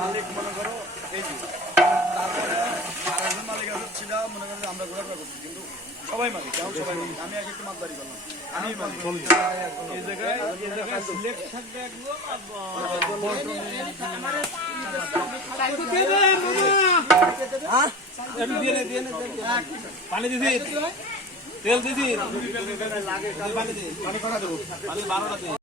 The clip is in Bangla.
মালিক মনে করো এই তারপরে আরেকজন মালিক ছিল মনে করো আমরা ঘোরাফেরা করছি কিন্তু সবাই মালিক কেমন সবাই মালিক আমি আগে একটু মাতবাড়ি করলাম আমি এই জায়গায় সিলেক্ট থাকবে পানি দিছি তেল দিছি পানি 12টা